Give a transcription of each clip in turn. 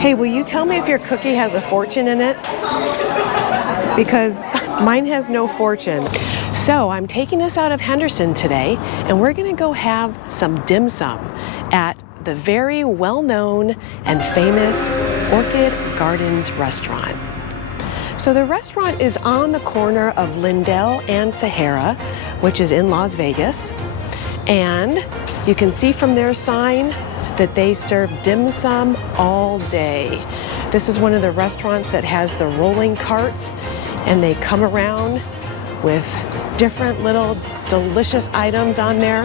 Hey, will you tell me if your cookie has a fortune in it? Because mine has no fortune. So I'm taking us out of Henderson today, and we're gonna go have some dim sum at the very well-known and famous Orchid Gardens restaurant. So the restaurant is on the corner of Lindell and Sahara, which is in Las Vegas. And you can see from their sign that they serve dim sum all day. This is one of the restaurants that has the rolling carts, and they come around with different little delicious items on there.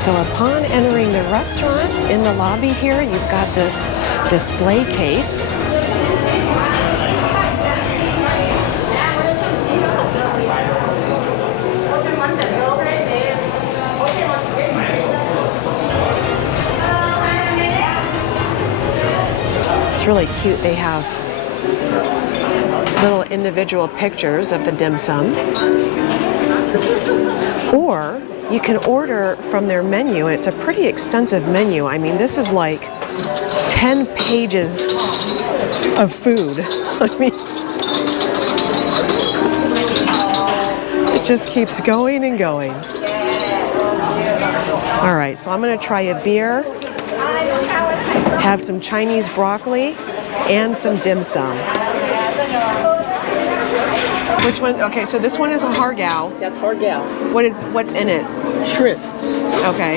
So upon entering the restaurant, in the lobby here, you've got this display case. It's really cute. They have little individual pictures of the dim sum. Or you can order from their menu, and it's a pretty extensive menu. I mean, this is like 10 pages of food. I mean, it just keeps going and going. All right, so I'm gonna try a beer, have some Chinese broccoli, and some dim sum. Which one? Okay, so this one is a hargao. That's hargao. What's in it? Shrimp. Okay.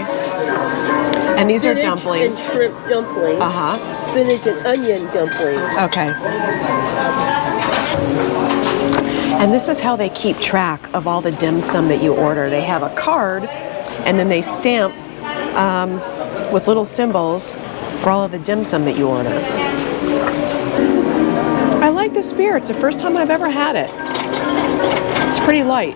And these Spinach are dumplings. and shrimp dumpling. Uh-huh. Spinach and onion dumpling. Okay. And this is how they keep track of all the dim sum that you order. They have a card, and then they stamp with little symbols for all of the dim sum that you order. I like this beer. It's the first time I've ever had it. It's pretty light.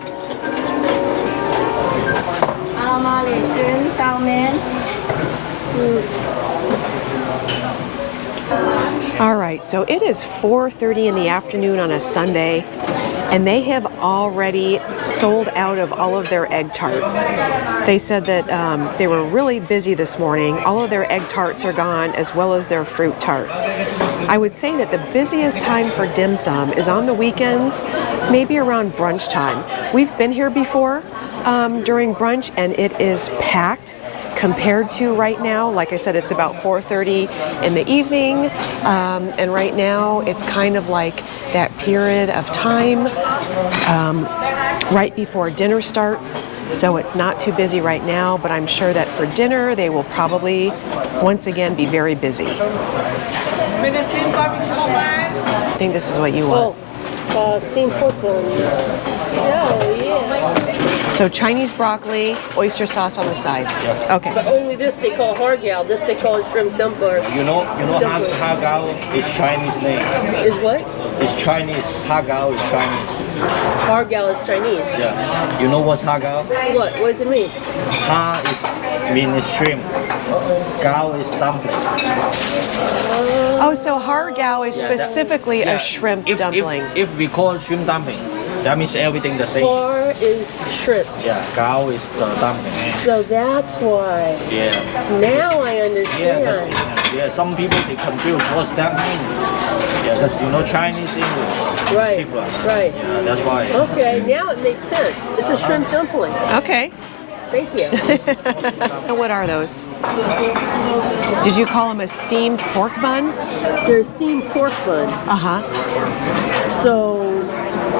All right, so it is 4:30 in the afternoon on a Sunday, and they have already sold out of all of their egg tarts. They said that they were really busy this morning. All of their egg tarts are gone, as well as their fruit tarts. I would say that the busiest time for dim sum is on the weekends, maybe around brunch time. We've been here before during brunch, and it is packed compared to right now. Like I said, it's about 4:30 in the evening, and right now it's kind of like that period of time right before dinner starts. So it's not too busy right now, but I'm sure that for dinner they will probably once again be very busy. I think this is what you want. Oh, steamed pork bone. Oh, yeah. So Chinese broccoli, oyster sauce on the side. Yep. Okay. But only this they call hargao. This they call shrimp dumpling. You know Hagao is Chinese name. Is what? It's Chinese. Hagao is Chinese. Hargao is Chinese. Yeah. You know what's Hagao? What? What does it mean? Ha means shrimp. Gao is dumpling. Oh, so hargao is specifically a shrimp dumpling. If we call shrimp dumpling, that means everything the same. Har is shrimp. Yeah, gao is the dumpling. So that's why. Yeah. Now I understand. Yeah, some people they confuse what's that mean. Yeah, because you know Chinese English. Right. It's different. Right. Yeah, that's why. Okay, now it makes sense. It's a shrimp dumpling. Okay. Thank you. What are those? Did you call them a steamed pork bun? They're steamed pork bun. Uh-huh. So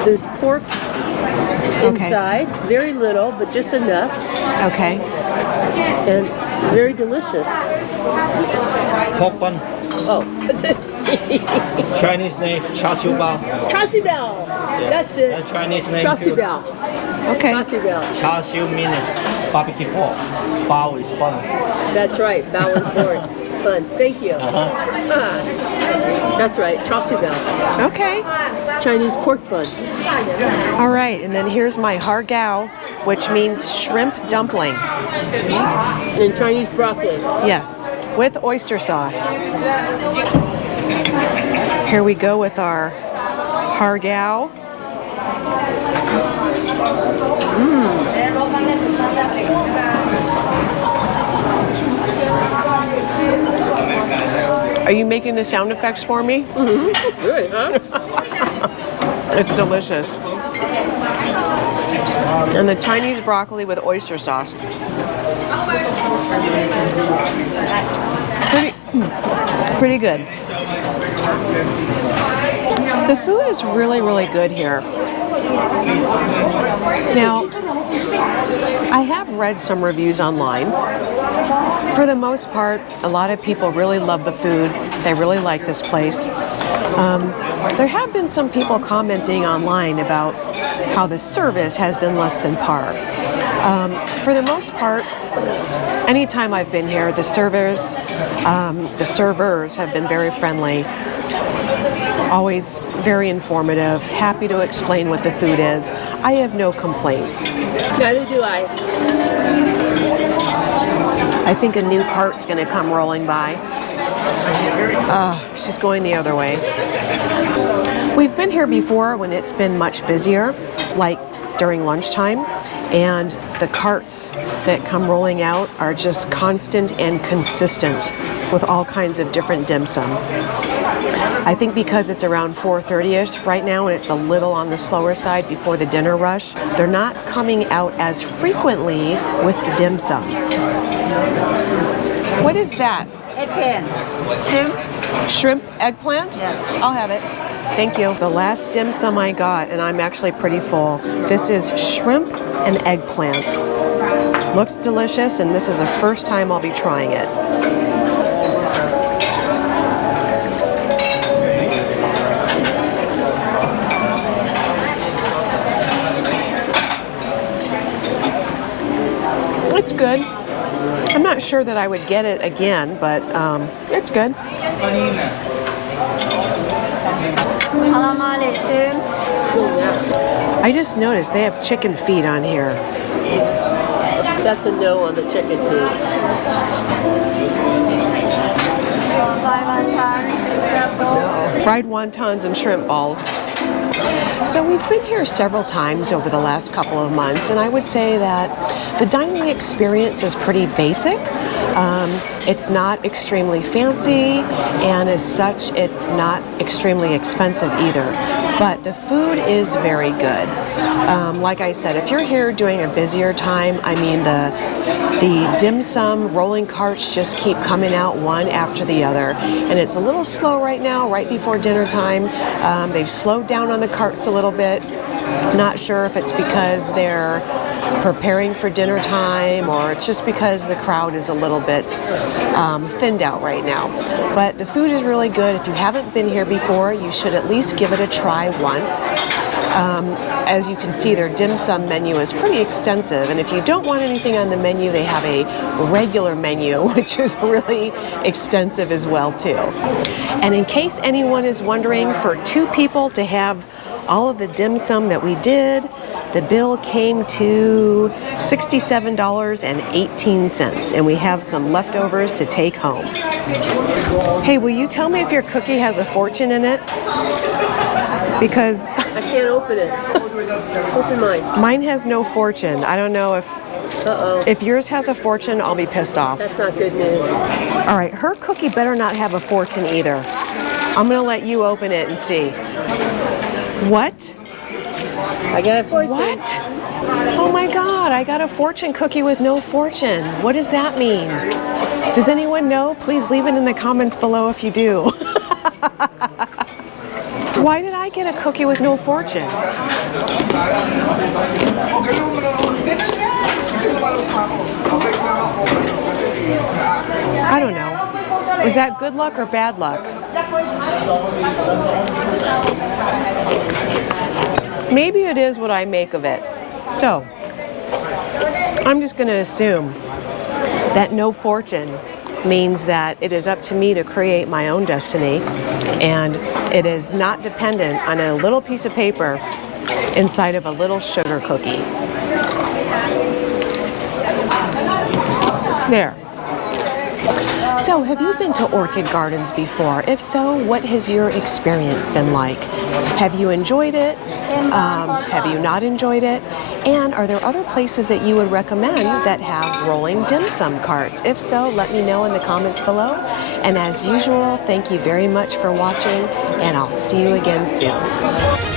there's pork inside, very little, but just enough. Okay. And it's very delicious. Pork bun. Oh, that's it. Chinese name, char siu bao. Char siu bao. That's it. That's Chinese name. Char siu too. bao. Okay. Char siu bao. Char siu means barbecue pork. Bao is bun. That's right. Bao is born. Fun. Thank you. That's right. Char siu bao. Okay. Chinese pork bun. All right, and then here's my hargao, which means shrimp dumpling. And Chinese broccoli. Yes, with oyster sauce. Here we go with our hargao. Are you making the sound effects for me? Mm-hmm. Good, huh? It's delicious. And the Chinese broccoli with oyster sauce. Pretty good. The food is really, really good here. Now, I have read some reviews online. For the most part, a lot of people really love the food. They really like this place. There have been some people commenting online about how the service has been less than par. For the most part, anytime I've been here, the servers have been very friendly, always very informative, happy to explain what the food is. I have no complaints. Neither do I. I think a new cart's going to come rolling by. She's going the other way. We've been here before when it's been much busier, like during lunchtime, and the carts that come rolling out are just constant and consistent with all kinds of different dim sum. I think because it's around 4:30ish right now and it's a little on the slower side before the dinner rush, they're not coming out as frequently with the dim sum. What is that? Eggplant. Shrimp? Shrimp eggplant? Yes. I'll have it. Thank you. The last dim sum I got, and I'm actually pretty full, this is shrimp and eggplant. Looks delicious, and this is the first time I'll be trying it. It's good. I'm not sure that I would get it again, but it's good. I just noticed they have chicken feet on here. That's a no on the chicken feet. No. Fried wontons and shrimp balls. So we've been here several times over the last couple of months, and I would say that the dining experience is pretty basic. It's not extremely fancy, and as such, it's not extremely expensive either. But the food is very good. Like I said, if you're here during a busier time, I mean the dim sum rolling carts just keep coming out one after the other, and it's a little slow right now, right before dinner time. They've slowed down on the carts a little bit. Not sure if it's because they're preparing for dinner time or it's just because the crowd is a little bit thinned out right now. But the food is really good. If you haven't been here before, you should at least give it a try once. As you can see, their dim sum menu is pretty extensive, and if you don't want anything on the menu, they have a regular menu, which is really extensive as well too. And in case anyone is wondering, for two people to have all of the dim sum that we did, the bill came to $67.18, and we have some leftovers to take home. Hey, will you tell me if your cookie has a fortune in it? Because I can't open it. Open mine. Mine has no fortune. I don't know if if yours has a fortune, I'll be pissed off. That's not good news. All right, her cookie better not have a fortune either. I'm gonna let you open it and see. What? I got a fortune. What? Oh my God, I got a fortune cookie with no fortune. What does that mean? Does anyone know? Please leave it in the comments below if you do. Why did I get a cookie with no fortune? I don't know. Was that good luck or bad luck? Maybe it is what I make of it. So, I'm just going to assume that no fortune means that it is up to me to create my own destiny, and it is not dependent on a little piece of paper inside of a little sugar cookie. There. So, have you been to Orchid Gardens before? If so, what has your experience been like? Have you enjoyed it? Have you not enjoyed it? And are there other places that you would recommend that have rolling dim sum carts? If so, let me know in the comments below. And as usual, thank you very much for watching, and I'll see you again soon.